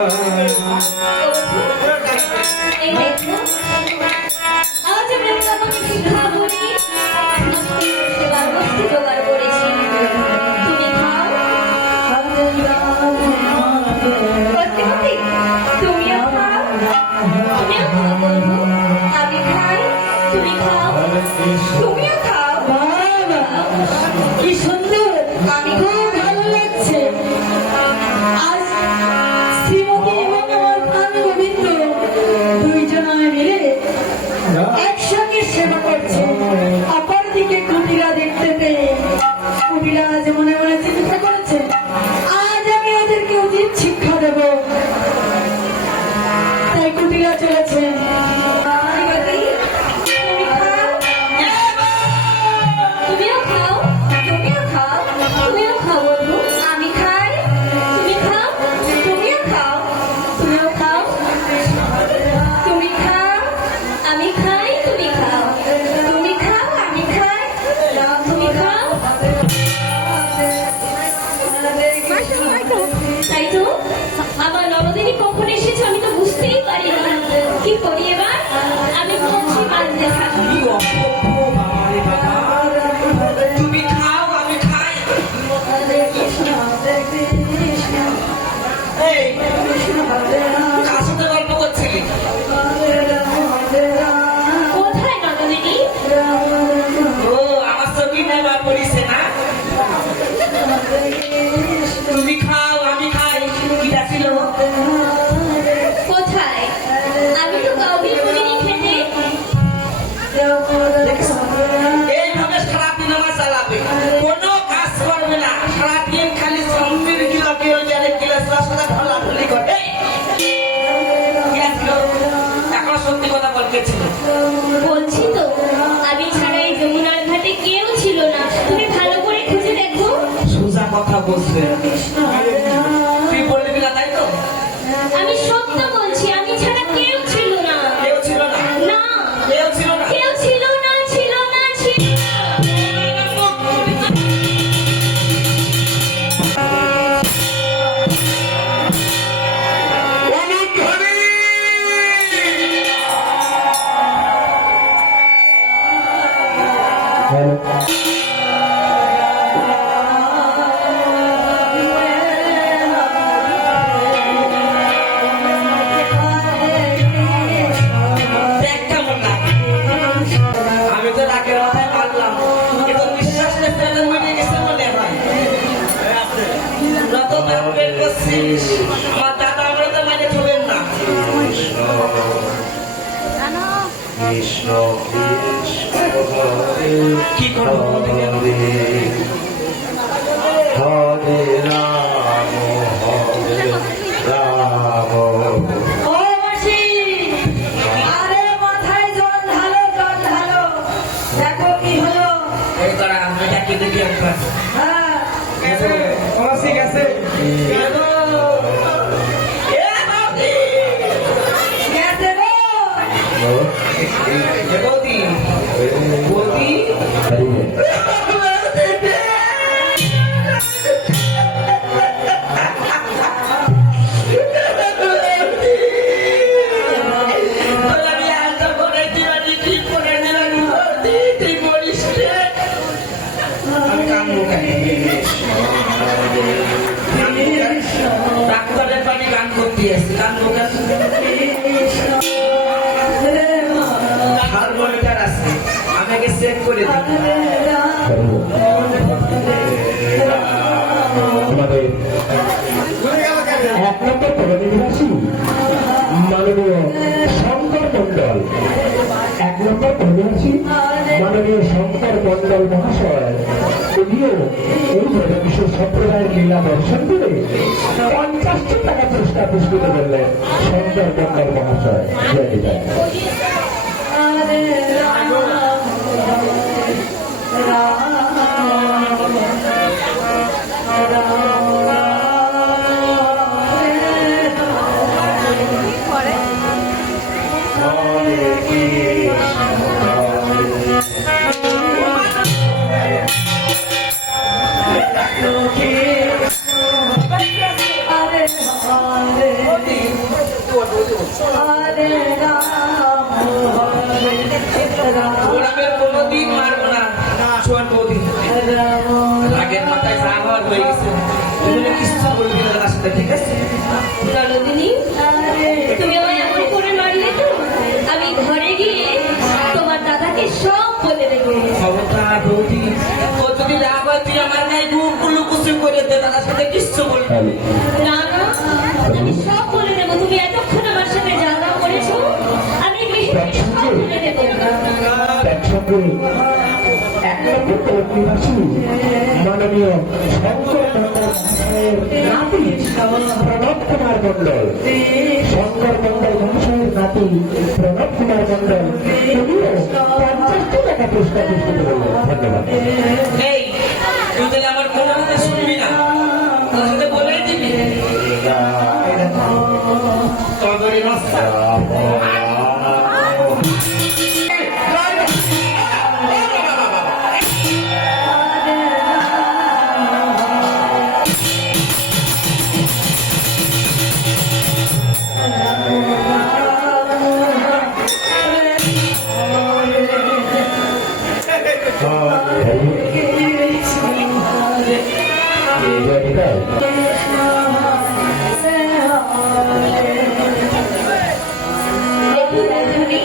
কি সুন্দর, খুব ভালো লাগছে। আজ শ্রীমতী এবং আমার প্রাণ গোবিন্দ দুইজনায় মিলে একসঙ্গে সেবা করছে। অপরদিকে কুটিরা দেখতে পেয়ে কুটিরা আজ মনে মনে চিন্তা করেছে, আজ আমি ওদেরকে উচিত শিক্ষা দেব। তাই কুটিরা চলেছে। কি করি এবার? আমি বলছি বাড়িতে থাকি। তুমি খাও আমি খাই। কার সাথে গল্প করছিলি? কোথায় নন্দিনী? ও আমার সঙ্গে নেওয়া পড়িছে না। তুমি খাও আমি খাই কি ডাকিল? কোথায়? আমি তো কাউকে বলিনি খেতে। এইভাবে সারাদিন আমার চালাবে, কোনো কাজ করবে না, সারাদিন খালি সম্মির কিলো কিলো জানে কিলো সাথে ঢলাঢলি করে। এখন সত্যি কথা বলতেছিল। বলছি তো, আমি ছাড়া এই যমুনার ঘাটে কেউ ছিল না। তুমি ভালো করে খুঁজে দেখো। সোজা কথা বলছে, তুই বলবি না তাই তো? আমি সত্য বলছি, আমি ছাড়া কেউ ছিল না। কেউ ছিল না? না, কেউ ছিল না? কেউ ছিল না, ছিল না, ছিল না। দেখ কেমন লাগে। আমি তো রাগের মাথায় মারলাম, কিন্তু বিশ্বাস ফেলে মনে গেছে মনে হয়। যত দাম বের করছিস আমার দাদা আমরা তো মানে থবেন না। কি করবো? হরে রাম হরে রাম। ও মাসি, আরে মাথায় জল ঢালো, জল ঢালো। দেখো কি হলো। এই তারা আমি ডাকি দেখি একবার। হ্যাঁ, গেছে অবশ্যই গেছে। গেছে গো। বৌদি বৌদি ডাক্তারের বাড়ি গান করতে আসছি, গান হারমোনিটার আছে, আমাকে চেক করে দিন। আমাদের 1 নম্বর প্রতিনিধি মাননীয় শঙ্কর মন্ডল, 1 নম্বর প্রতিনিধি মাননীয় শঙ্কর মন্ডল মহাশয়, উনিও এই জনবিশ্ব সম্প্রদায়ের লীলা দর্শন করে 50 টাকা পুরস্কার পুরস্কৃত করলেন শঙ্কর মন্ডল মহাশয়। Hare Hare হরে রাম হরে রাম তোর আমি আর কোনোদিন মারবো না ছোট বৌদি রাম আগের মাথায় সাগর হয়ে গেছে তুমি কিছু বলবি না তার সাথে ঠিক আছে ননদিনী তুমি আমায় এমন করে মারলে তো আমি ঘরে গিয়ে তোমার দাদাকে সব বলে দেবো খবরদার বৌদি ও যদি রাগ হয় তুই আমার গায়ে গুলো কুচি করে দে তার সাথে কিছু বলবি না। না না আমি সব বলে দেবো তুমি এতক্ষণ আমার সাথে যা যা করেছো আমি গৃহে গিয়ে সব বলে দেবো একসঙ্গে এক নম্বর তরফ নিবাসী মাননীয় শঙ্কর মন্ডল মহাশয়ের নাতি প্রণব কুমার মন্ডল, শঙ্কর মন্ডল মহাশয়ের নাতি প্রণব কুমার মন্ডল, তুমিও 50টি টাকা পুরস্কার দিতে বললেন। ধন্যবাদ। এই তুই তাহলে আমার কোনো কথা শুনবি না তোর সাথে বলে দিবি তবে নস্তা দেখো রাজনী,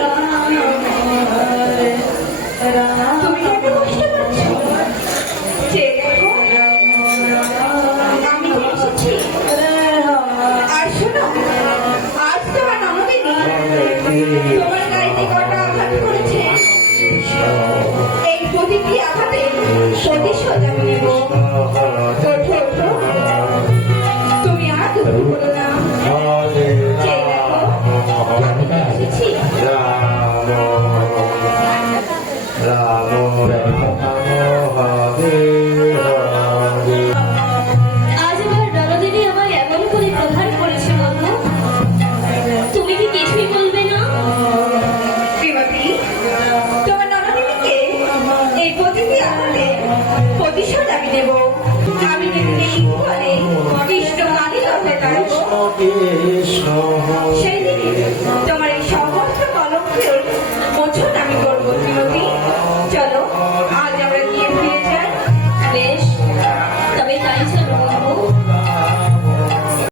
তুমি কি এত কষ্ট পাচ্ছ? যে দেখো, আমি কি বলছি? আর শোনো, আজ তোমার ননদিনী তোমার গাড়িতে কটা আঘাত করেছে। এই প্রতিটি আঘাতে প্রতিশোধ আমি নেব। ওঠো, ওঠো। তুমি আর দুঃখ করো না। যে দেখো, আমি এসেছি। আজ আমার ননদিনী আমায় এমন করে প্রহার করেছে বন্ধু, তুমি কি কিছুই বলবে না? শ্রীমতী, তোমার ননদিনীকে এই প্রতিটি আঘাতে প্রতিশোধ আমি দেব। আমি যদি এই ফলে কৃষ্ণ কালী লভে থাকবো, সেই